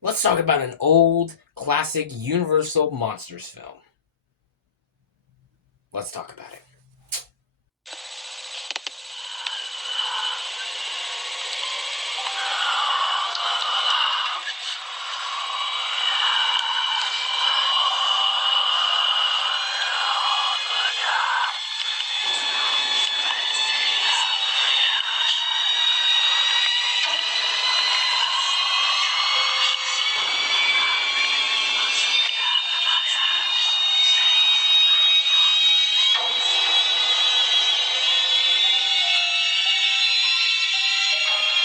Let's talk about an old, classic Universal Monsters film. Let's talk about it.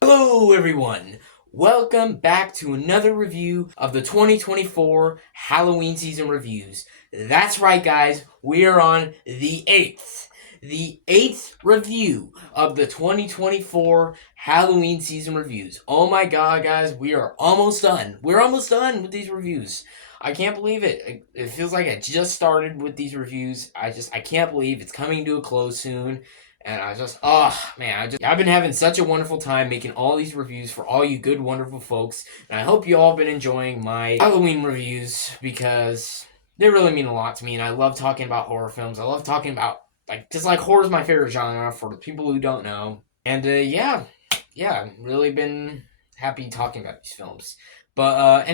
Hello, everyone. Welcome back to another review of the 2024 Halloween season reviews. That's right, guys. We are on the eighth review of the 2024 Halloween season reviews. Oh my god, guys, we are almost done. We're almost done with these reviews. I can't believe it. It feels like I just started with these reviews. I can't believe it's coming to a close soon. And I've been having such a wonderful time making all these reviews for all you good, wonderful folks. And I hope you all have been enjoying my Halloween reviews because they really mean a lot to me. And I love talking about horror films. I love talking about, horror is my favorite genre for the people who don't know. And, I've really been happy talking about these films. But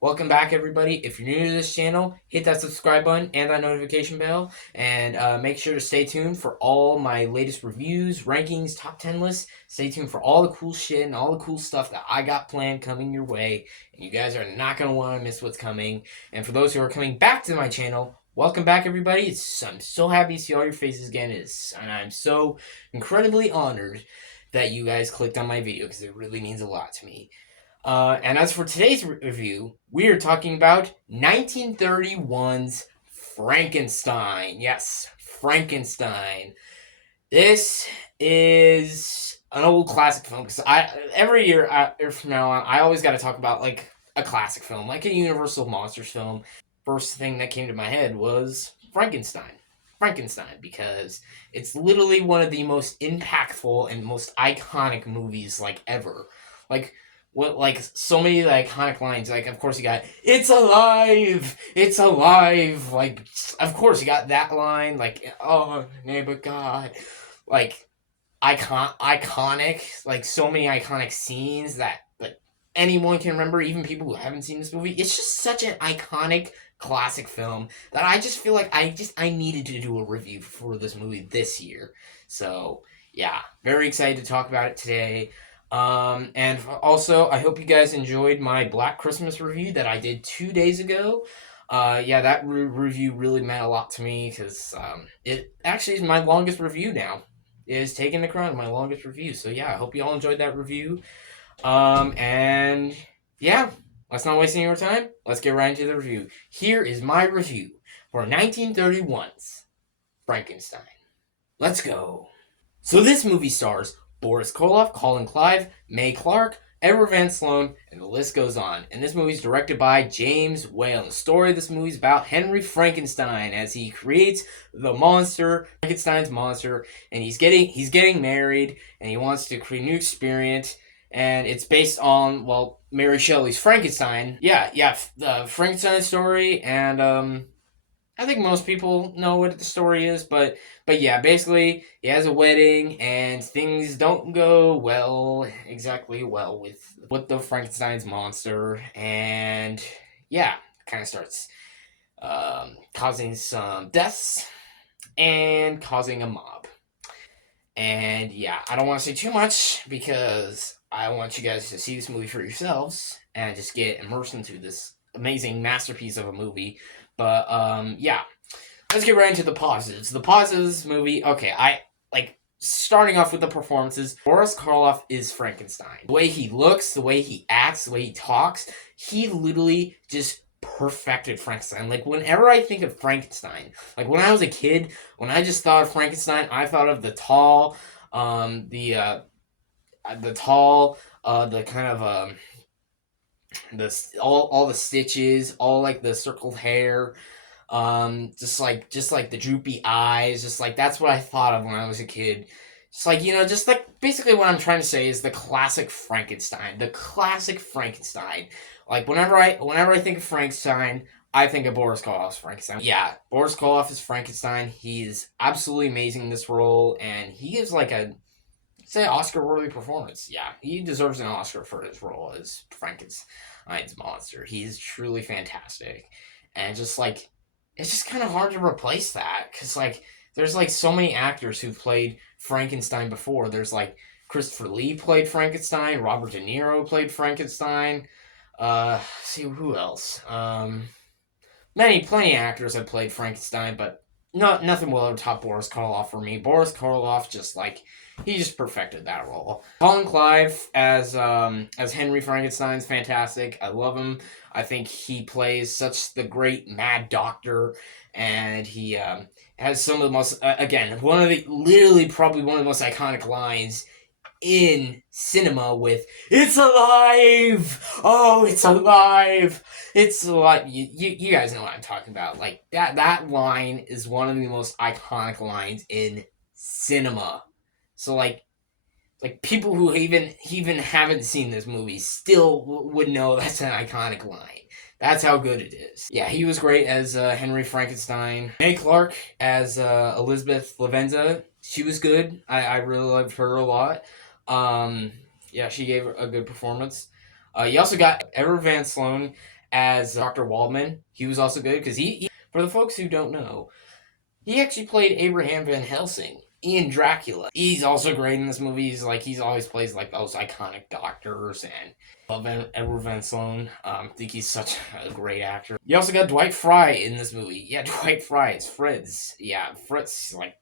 welcome back, everybody. If you're new to this channel, hit that subscribe button and that notification bell, and make sure to stay tuned for all my latest reviews, rankings, top 10 lists. Stay tuned for all the cool shit and all the cool stuff that I got planned coming your way, and you guys are not going to want to miss what's coming. And for those who are coming back to my channel, welcome back, everybody. I'm so happy to see all your faces again, and I'm so incredibly honored that you guys clicked on my video because it really means a lot to me. And as for today's review, we are talking about 1931's Frankenstein. Yes, Frankenstein. This is an old classic film because every year from now on, I always got to talk about like a classic film, like a Universal Monsters film. First thing that came to my head was Frankenstein. Frankenstein, because it's literally one of the most impactful and most iconic movies like ever. So many iconic lines. Like, of course, you got "It's alive, it's alive." Like, of course, you got that line. Like, "Oh, neighbor God," like iconic. Like, so many iconic scenes that anyone can remember, even people who haven't seen this movie. It's just such an iconic classic film that I just feel like I needed to do a review for this movie this year. So yeah, very excited to talk about it today. And also, I hope you guys enjoyed my Black Christmas review that I did 2 days ago. That review really meant a lot to me because it actually is my longest review now. It is taking the crown of my longest review. So yeah, I hope you all enjoyed that review. And yeah, let's not waste any more time. Let's get right into the review. Here is my review for 1931's Frankenstein. Let's go. So this movie stars Boris Karloff, Colin Clive, Mae Clark, Edward Van Sloan, and the list goes on. And this movie is directed by James Whale. The story of this movie is about Henry Frankenstein as he creates the monster, Frankenstein's monster, and he's getting married, and he wants to create a new experience. And it's based on, well, Mary Shelley's Frankenstein. The Frankenstein story, and I think most people know what the story is, but yeah, basically he has a wedding and things don't go exactly well with the Frankenstein's monster, and yeah, kind of starts causing some deaths and causing a mob. And yeah, I don't want to say too much because I want you guys to see this movie for yourselves and just get immersed into this amazing masterpiece of a movie. But yeah, let's get right into the positives. The positives movie. Okay, starting off with the performances. Boris Karloff is Frankenstein. The way he looks, the way he acts, the way he talks, he literally just perfected Frankenstein. Like, whenever I think of Frankenstein, like when I was a kid, when I just thought of Frankenstein, I thought of the tall, the kind of all the stitches, all like the circled hair, just like the droopy eyes, just like that's what I thought of when I was a kid. It's like, just like basically what I'm trying to say is the classic Frankenstein. The classic Frankenstein. Like whenever I think of Frankenstein, I think of Boris Karloff's Frankenstein. Yeah, Boris Karloff is Frankenstein. He's absolutely amazing in this role, and he gives like a say Oscar-worthy performance. Yeah, he deserves an Oscar for his role as Frankenstein's monster. He's truly fantastic, and just like it's just kind of hard to replace that because like there's like so many actors who've played Frankenstein before. There's like Christopher Lee played Frankenstein, Robert De Niro played Frankenstein. See who else? Plenty of actors have played Frankenstein, but nothing will ever top Boris Karloff for me. Boris Karloff just like he just perfected that role. Colin Clive as Henry Frankenstein's fantastic. I love him. I think he plays such the great mad doctor, and he has some of the most again one of the literally probably one of the most iconic lines in cinema with "It's alive! Oh, it's alive! It's alive!" You guys know what I'm talking about. Like that line is one of the most iconic lines in cinema. So like people who even haven't seen this movie still would know that's an iconic line. That's how good it is. Yeah, he was great as Henry Frankenstein. Mae Clark as Elizabeth Lavenza. She was good. I really loved her a lot. Yeah, she gave a good performance. You also got Edward Van Sloan as Dr. Waldman. He was also good because for the folks who don't know, he actually played Abraham Van Helsing in Dracula. He's also great in this movie. He's always plays like those iconic doctors, and I love Edward Van Sloan. I think he's such a great actor. You also got Dwight Fry in this movie. Yeah, Dwight Fry. It's Fritz. Yeah, Fritz. Like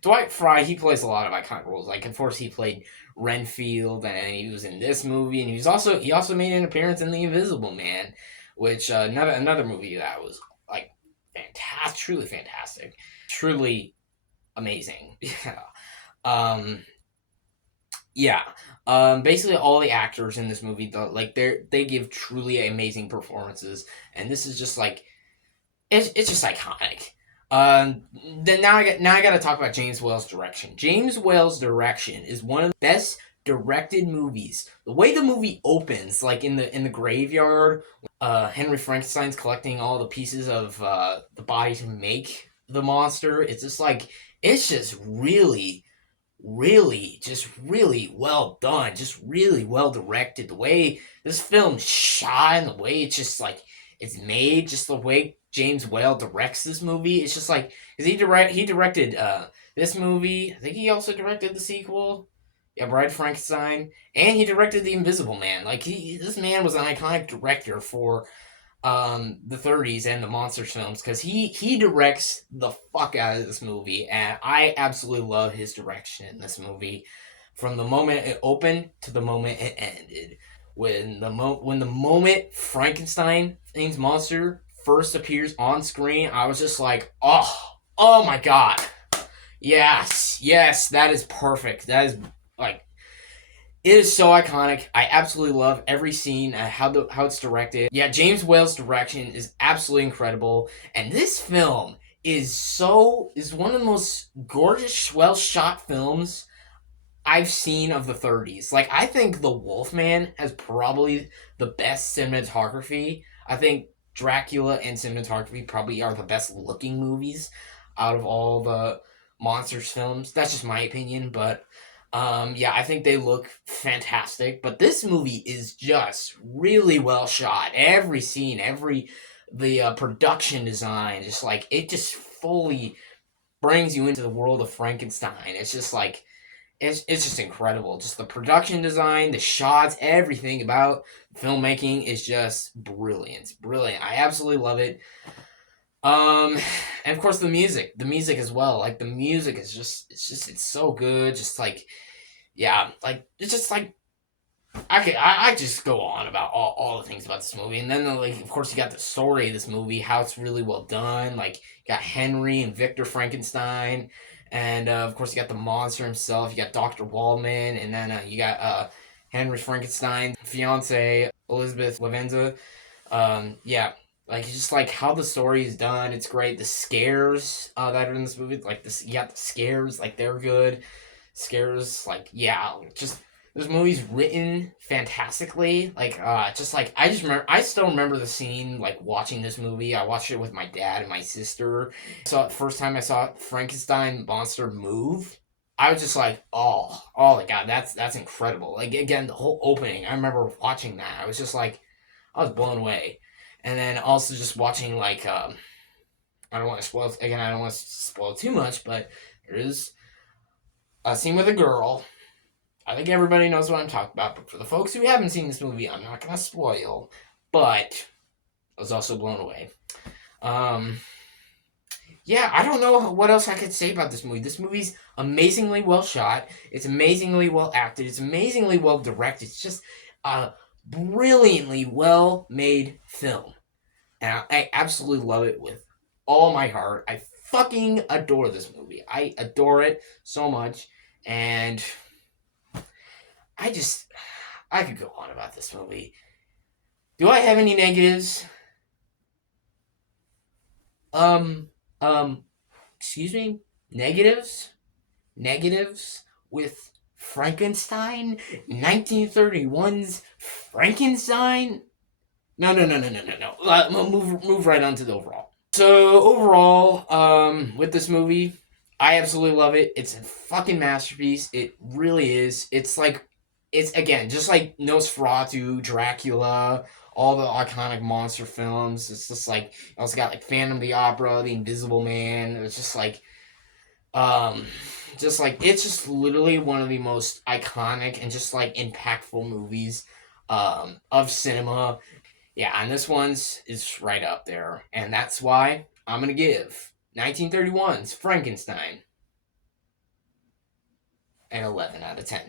Dwight Fry. He plays a lot of iconic roles. Like of course he played Renfield, and he was in this movie, and he also made an appearance in The Invisible Man, which another movie that was like fantastic, truly fantastic, truly amazing. Yeah. Um, yeah. Basically all the actors in this movie, they give truly amazing performances, and this is just like it's just iconic. Then now I got to talk about James Whale's direction. James Whale's direction is one of the best directed movies. The way the movie opens, like in the graveyard, Henry Frankenstein's collecting all the pieces of the body to make the monster. It's just really, really, just really well done. Just really well directed. The way this film's shot and the way it's just like it's made, just the way James Whale directs this movie. It's just like because he directed this movie. I think he also directed the sequel. Yeah, Bride Frankenstein, and he directed The Invisible Man. Like this man was an iconic director for the 30s and the monsters films because he directs the fuck out of this movie, and I absolutely love his direction in this movie from the moment it opened to the moment it ended. When the moment Frankenstein thing's monster first appears on screen, I was just like, oh my god, yes, that is perfect. That is like it is so iconic. I absolutely love every scene, how it's directed. Yeah, James Whale's direction is absolutely incredible, and this film is one of the most gorgeous, well shot films I've seen of the 30s. Like I think The Wolfman has probably the best cinematography. I think Dracula and cinematography probably are the best looking movies out of all the monsters films. That's just my opinion, but yeah, I think they look fantastic, but this movie is just really well shot. Every scene, the production design, just like it just fully brings you into the world of Frankenstein. It's just like it's just incredible. Just the production design, the shots, everything about filmmaking is just brilliant. Brilliant. I absolutely love it. And of course the music as well. Like the music is it's so good. Just like, yeah, like it's just like I just go on about all the things about this movie, and then like of course you got the story of this movie, how it's really well done. Like you got Henry and Victor Frankenstein, and of course you got the monster himself. You got Dr. Waldman, and then you got Henry Frankenstein's fiance Elizabeth Lavenza. Yeah, like just like how the story is done, it's great. The scares that are in this movie, like this, you got the scares, like they're good. scares. Like, yeah, just this movie's written fantastically. Like, just like I just remember, I still remember the scene. Like watching this movie, I watched it with my dad and my sister. So the first time I saw Frankenstein monster move, I was just like, oh my god, that's incredible. Like again, the whole opening, I remember watching that. I was just like, I was blown away. And then also just watching like, I don't want to spoil again. I don't want to spoil too much, but there is a scene with a girl. I think everybody knows what I'm talking about, but for the folks who haven't seen this movie, I'm not gonna spoil. But I was also blown away. Um, yeah, I don't know what else I could say about this movie. This movie's amazingly well shot. It's amazingly well acted. It's amazingly well directed. It's just a brilliantly well made film. And I absolutely love it with all my heart. I fucking adore this movie. I adore it so much. And I just, I could go on about this movie. Do I have any negatives? Um, um, excuse me? Negatives? Negatives with Frankenstein? 1931's Frankenstein? No. Move right on to the overall. So overall, with this movie, I absolutely love it. It's a fucking masterpiece. It really is. It's like, it's again just like Nosferatu, Dracula, all the iconic monster films. It's just like you also got like Phantom of the Opera, The Invisible Man. It's um, just like it's just literally one of the most iconic and just like impactful movies, of cinema. Yeah, and this one's is right up there, and that's why I'm gonna give 1931's Frankenstein an 11 out of 10.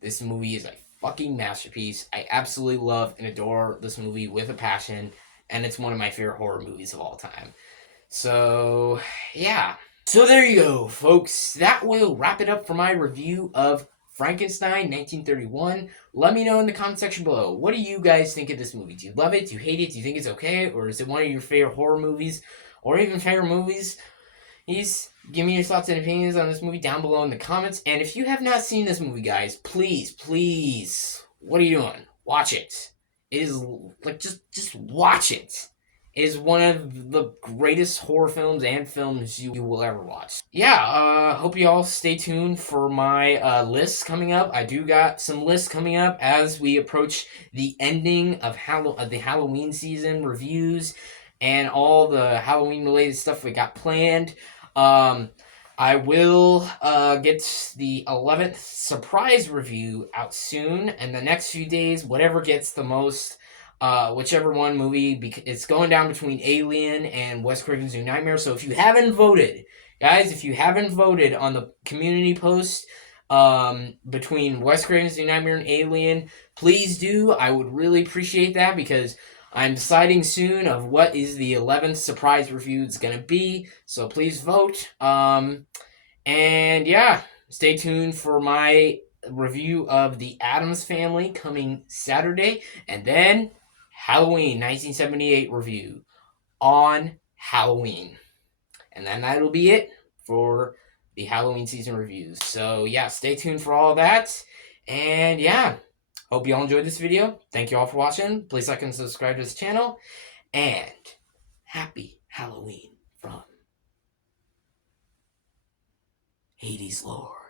This movie is a fucking masterpiece. I absolutely love and adore this movie with a passion, and it's one of my favorite horror movies of all time. So, yeah. So there you go, folks. That will wrap it up for my review of Frankenstein 1931. Let me know in the comment section below. What do you guys think of this movie? Do you love it? Do you hate it? Do you think it's okay? Or is it one of your favorite horror movies? Or even favorite movies? Please give me your thoughts and opinions on this movie down below in the comments. And if you have not seen this movie, guys, please, what are you doing? Watch it. It is like just watch it. It is one of the greatest horror films and films you will ever watch. Yeah, hope you all stay tuned for my lists coming up. I do got some lists coming up as we approach the ending of the Halloween season reviews and all the Halloween related stuff we got planned. I will get the 11th surprise review out soon, and the next few days, whatever gets the most, whichever one movie, it's going down between Alien and Wes Craven's New Nightmare. So if you haven't voted, guys, if you haven't voted on the community post between Wes Craven's New Nightmare and Alien, please do. I would really appreciate that because I'm deciding soon of what is the 11th surprise review it's going to be, so please vote. And yeah, stay tuned for my review of The Addams Family coming Saturday, and then Halloween 1978 review on Halloween. And then that'll be it for the Halloween season reviews. So yeah, stay tuned for all that. And yeah, hope you all enjoyed this video. Thank you all for watching. Please like and subscribe to this channel. And happy Halloween from Hades Lore.